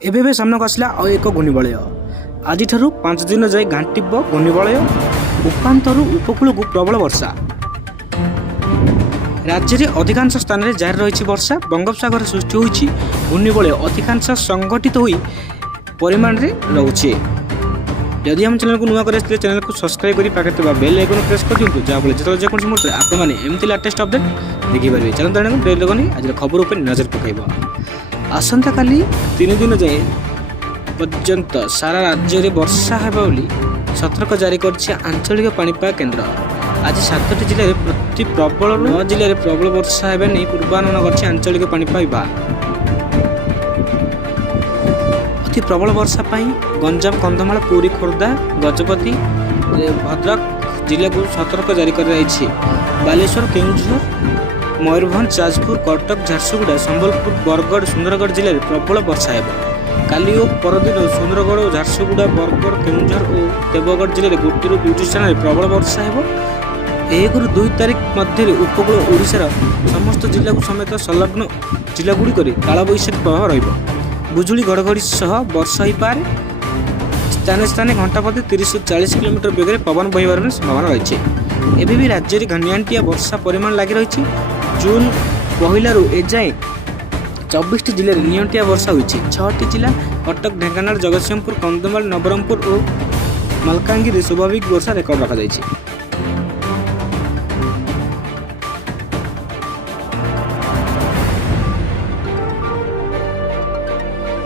ଏବେ ସାମ୍ନାକୁ ଆସିଲା ଆଉ ଏକ ଘୂର୍ଣ୍ଣିବଳୟ। ଆଜିଠାରୁ 5 ଦିନ ଯାଏ ଘାଣ୍ଟିବ ଘୂର୍ଣ୍ଣିବଳୟ। ଉପାନ୍ତରୁ ଉପକୂଳକୁ ପ୍ରବଳ ବର୍ଷା। ରାଜ୍ୟରେ ଅଧିକାଂଶ ସ୍ଥାନରେ ଜାରି ରହିଛି ବର୍ଷା। ବଙ୍ଗୋପସାଗରରେ ସୃଷ୍ଟି ହୋଇଛି ଘୂର୍ଣ୍ଣିବଳୟ ଅଧିକାଂଶ ସଂଗଠିତ ହୋଇ ପରିମାଣରେ ରହୁଛି। ଯଦି ଆମ ଚ୍ୟାନେଲକୁ ନୂଆ କରି ଆସିଥିଲେ ଚ୍ୟାନେଲକୁ ସବସ୍କ୍ରାଇବ୍ କରି ପାଖରେ ଥିବା ବେଲ୍ ଆଇକନ୍ ପ୍ରେସ୍ କରିଦିଅନ୍ତୁ, ଯାହାଫଳରେ ଯେତେବେଳେ ଯେକୌଣସି ମୁହୂର୍ତ୍ତରେ ଆପଣମାନେ ଏମିତି ଲାଟେଷ୍ଟ ଅପଡେଟ୍ ଦେଖିପାରିବେ। ଚାଲନ୍ତୁ ଡେରି ଲୋକନି ଆଜିର ଖବର ଉପରେ ନଜର ପକାଇବ। ଆସନ୍ତାକାଲି 3 ଦିନ ଯାଏ ପର୍ଯ୍ୟନ୍ତ ସାରା ରାଜ୍ୟରେ ବର୍ଷା ହେବ ବୋଲି ସତର୍କ ଜାରି କରିଛି ଆଞ୍ଚଳିକ ପାଣିପାଗ କେନ୍ଦ୍ର। ଆଜି 7ଟି ଜିଲ୍ଲାରେ ପ୍ରତି ପ୍ରବଳରୁ 9 ଜିଲ୍ଲାରେ ପ୍ରବଳ ବର୍ଷା ହେବା ନେଇ ପୂର୍ବାନୁମାନ କରିଛି ଆଞ୍ଚଳିକ ପାଣିପାଗ ବିଭାଗ। ଅତି ପ୍ରବଳ ବର୍ଷା ପାଇଁ ଗଞ୍ଜାମ, କନ୍ଧମାଳ, ପୁରୀ, ଖୋର୍ଦ୍ଧା, ଗଜପତି, ଭଦ୍ରକ ଜିଲ୍ଲାକୁ ସତର୍କ ଜାରି କରାଯାଇଛି। ବାଲେଶ୍ୱର, କେଉଁଝର, ମୟୂରଭଞ୍ଜ, ଯାଜପୁର, କଟକ, ଝାରସୁଗୁଡ଼ା, ସମ୍ବଲପୁର, ବରଗଡ଼, ସୁନ୍ଦରଗଡ଼ ଜିଲ୍ଲାରେ ପ୍ରବଳ ବର୍ଷା ହେବ। କାଲି ଓ ପରଦିନ ସୁନ୍ଦରଗଡ଼, ଝାରସୁଗୁଡ଼ା, ବରଗଡ଼, କେଉଁଝର ଓ ଦେବଗଡ଼ ଜିଲ୍ଲାରେ 1ରୁ 2ଟି ସ୍ଥାନରେ ପ୍ରବଳ ବର୍ଷା ହେବ। 1ରୁ 2 ତାରିଖ ମଧ୍ୟରେ ଉପକୂଳ ଓଡ଼ିଶାର ସମସ୍ତ ଜିଲ୍ଲାକୁ ସମେତ ସଂଲଗ୍ନ ଜିଲ୍ଲାଗୁଡ଼ିକରେ କାଳବୈଶାଖୀ ପ୍ରଭାବ ରହିବ। ବିଜୁଳି ଘଡ଼ଘଡ଼ି ସହ ବର୍ଷା ହୋଇପାରେ। ସ୍ଥାନେ ସ୍ଥାନେ ଘଣ୍ଟା ପ୍ରତି 30ରୁ 40 କିଲୋମିଟର ବେଗରେ ପବନ ବହିବାର ସମ୍ଭାବନା ରହିଛି। ଏବେ ବି ରାଜ୍ୟରେ ଘାଣ୍ଟିଆ ବର୍ଷା ପରିମାଣ ଲାଗି ରହିଛି। ଜୁନ୍ 1ରୁ ଏଯାଏଁ 24ଟି ଜିଲ୍ଲାରେ ନିଅଣ୍ଟିଆ ବର୍ଷା ହୋଇଛି। 6ଟି ଜିଲ୍ଲା କଟକ, ଢେଙ୍କାନାଳ, ଜଗତସିଂହପୁର, କନ୍ଧମାଳ, ନବରଙ୍ଗପୁର ଓ ମାଲକାନଗିରିରେ ସ୍ୱାଭାବିକ ବର୍ଷା ରେକର୍ଡ ରଖାଯାଇଛି।